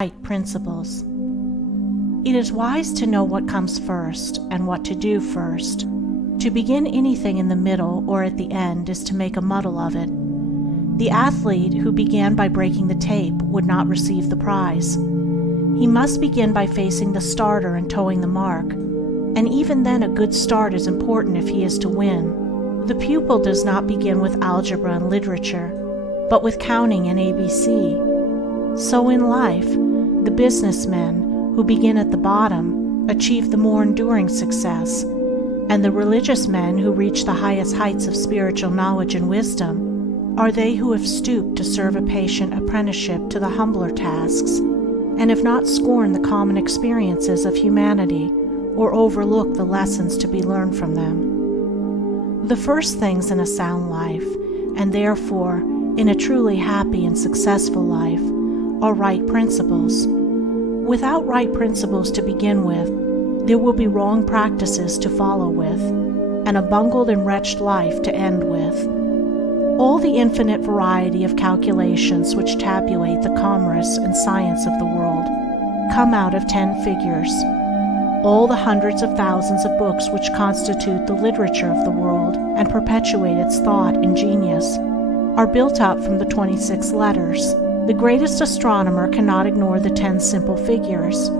Right principles. It is wise to know what comes first and what to do first. To begin anything in the middle or at the end is to make a muddle of it. The athlete who began by breaking the tape would not receive the prize. He must begin by facing the starter and towing the mark, and even then a good start is important if he is to win. The pupil does not begin with algebra and literature, but with counting and ABC. So in life, the businessmen who begin at the bottom achieve the more enduring success, and the religious men who reach the highest heights of spiritual knowledge and wisdom are they who have stooped to serve a patient apprenticeship to the humbler tasks, and have not scorned the common experiences of humanity or overlooked the lessons to be learned from them. The first things in a sound life, and therefore in a truly happy and successful life, are right principles. Without right principles to begin with, there will be wrong practices to follow with, and a bungled and wretched life to end with. All the infinite variety of calculations which tabulate the commerce and science of the world come out of 10 figures. All the hundreds of thousands of books which constitute the literature of the world and perpetuate its thought and genius are built up from the 26 letters. The greatest astronomer cannot ignore the 10 simple figures.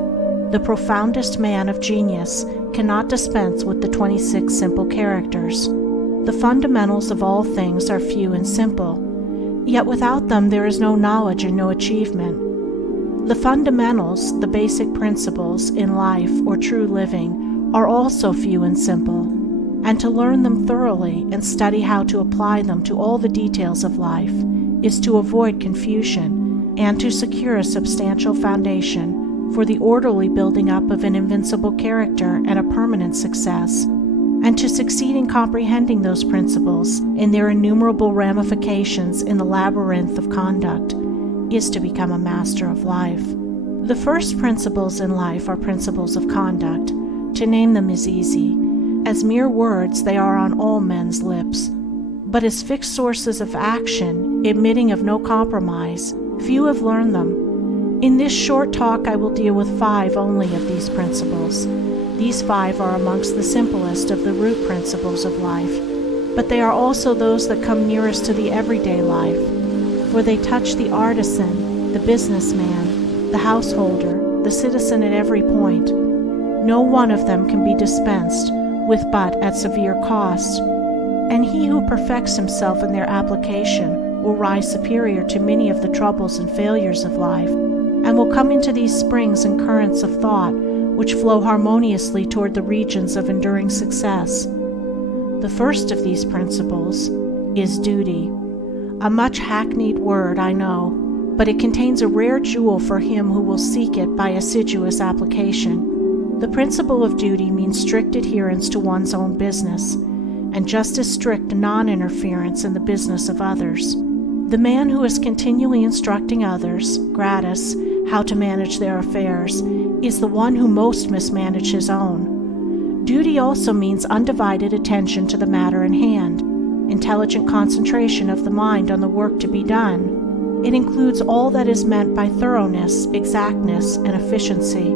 The profoundest man of genius cannot dispense with the 26 simple characters. The fundamentals of all things are few and simple, yet without them there is no knowledge and no achievement. The fundamentals, the basic principles in life or true living, are also few and simple, and to learn them thoroughly and study how to apply them to all the details of life is to avoid confusion and to secure a substantial foundation for the orderly building up of an invincible character and a permanent success. And to succeed in comprehending those principles in their innumerable ramifications in the labyrinth of conduct is to become a master of life. The first principles in life are principles of conduct. To name them is easy. As mere words, they are on all men's lips. But as fixed sources of action, admitting of no compromise, few have learned them. In this short talk I will deal with 5 only of these principles. These 5 are amongst the simplest of the root principles of life, but they are also those that come nearest to the everyday life, for they touch the artisan, the businessman, the householder, the citizen at every point. No one of them can be dispensed with but at severe cost, and he who perfects himself in their application will rise superior to many of the troubles and failures of life, and will come into these springs and currents of thought which flow harmoniously toward the regions of enduring success. The first of these principles is duty. A much hackneyed word, I know, but it contains a rare jewel for him who will seek it by assiduous application. The principle of duty means strict adherence to one's own business, and just as strict non-interference in the business of others. The man who is continually instructing others, gratis, how to manage their affairs, is the one who most mismanage his own. Duty also means undivided attention to the matter in hand, intelligent concentration of the mind on the work to be done. It includes all that is meant by thoroughness, exactness, and efficiency.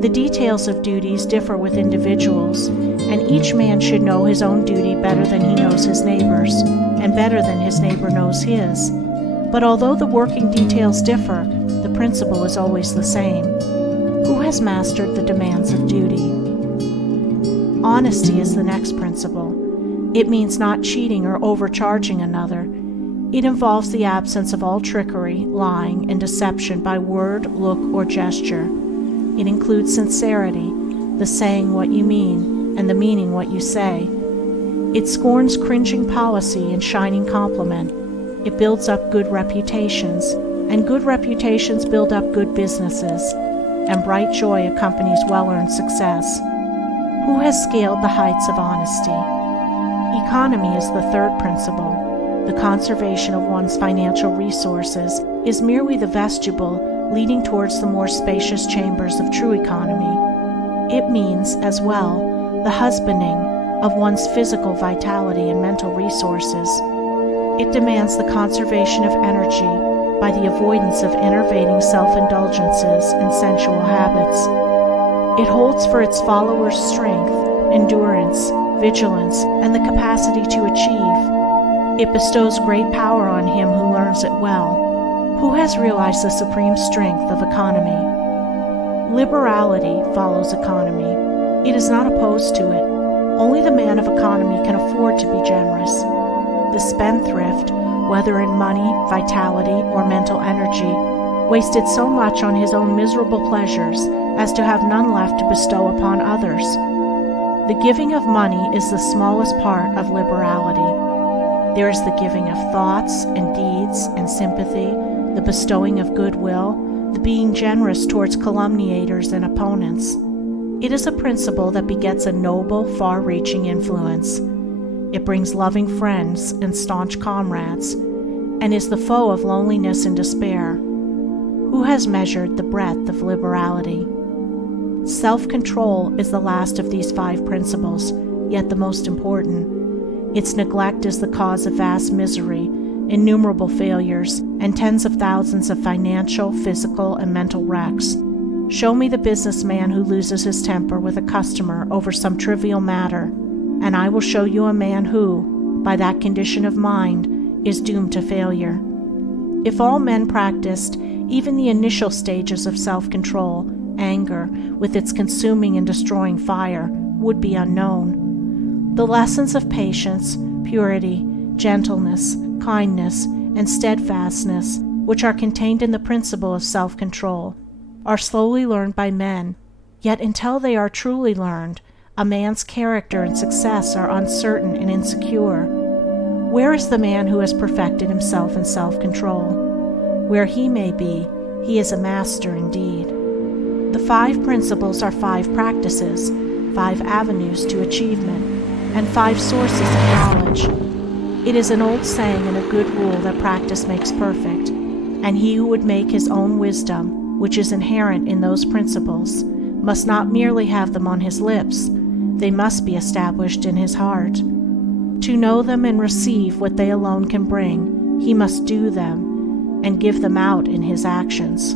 The details of duties differ with individuals, and each man should know his own duty better than he knows his neighbor's, and better than his neighbor knows his. But although the working details differ, the principle is always the same. Who has mastered the demands of duty? Honesty is the next principle. It means not cheating or overcharging another. It involves the absence of all trickery, lying, and deception by word, look, or gesture. It includes sincerity, the saying what you mean, and the meaning what you say. It scorns cringing policy and shining compliment. It builds up good reputations, and good reputations build up good businesses, and bright joy accompanies well-earned success. Who has scaled the heights of honesty? Economy is the third principle. The conservation of one's financial resources is merely the vestibule leading towards the more spacious chambers of true economy. It means, as well, the husbanding of one's physical vitality and mental resources. It demands the conservation of energy by the avoidance of enervating self-indulgences and sensual habits. It holds for its followers strength, endurance, vigilance, and the capacity to achieve. It bestows great power on him who learns it well, who has realized the supreme strength of economy. Liberality follows economy. It is not opposed to it. Only the man of economy can afford to be generous. The spendthrift, whether in money, vitality, or mental energy, wasted so much on his own miserable pleasures as to have none left to bestow upon others. The giving of money is the smallest part of liberality. There is the giving of thoughts and deeds and sympathy, the bestowing of goodwill, the being generous towards calumniators and opponents. It is a principle that begets a noble, far-reaching influence. It brings loving friends and staunch comrades, and is the foe of loneliness and despair. Who has measured the breadth of liberality? Self-control is the last of these 5 principles, yet the most important. Its neglect is the cause of vast misery, innumerable failures, and tens of thousands of financial, physical, and mental wrecks. Show me the businessman who loses his temper with a customer over some trivial matter, and I will show you a man who, by that condition of mind, is doomed to failure. If all men practiced even the initial stages of self-control, anger, with its consuming and destroying fire, would be unknown. The lessons of patience, purity, gentleness, kindness, and steadfastness, which are contained in the principle of self-control, are slowly learned by men, yet until they are truly learned, a man's character and success are uncertain and insecure. Where is the man who has perfected himself in self-control? Where he may be, he is a master indeed. The 5 principles are 5 practices, 5 avenues to achievement, and 5 sources of knowledge. It is an old saying and a good rule that practice makes perfect, and he who would make his own wisdom, which is inherent in those principles, must not merely have them on his lips, they must be established in his heart. To know them and receive what they alone can bring, he must do them, and give them out in his actions.